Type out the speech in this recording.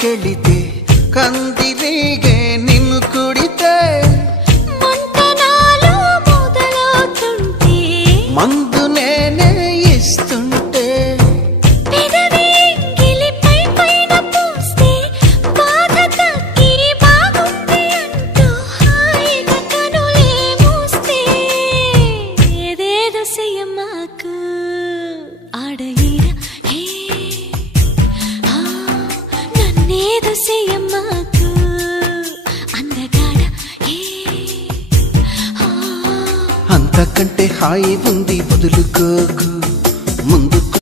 ಕೆಳಿತೆ ಕಂದಿಲಿಗೆ ನಿನ್ನು ಕುಡಿತೆ ಮಂಟನಾಲು ಮೊದಲవుతుంటే మందు నేనే ఇస్తుంటే పెదవి గిలిపై పైన పూస్తే బాధ తగ్గి బాగుంది అంటూ హాయిగా కనులే మూస్తే ఏదేదో చెయ్యమాకు ఆడ ఈడ హే నన్నేదో చెయ్యమాకు అందగాడ హే అంతకంటే హాయి ఉంది వదులుకోకు ముందు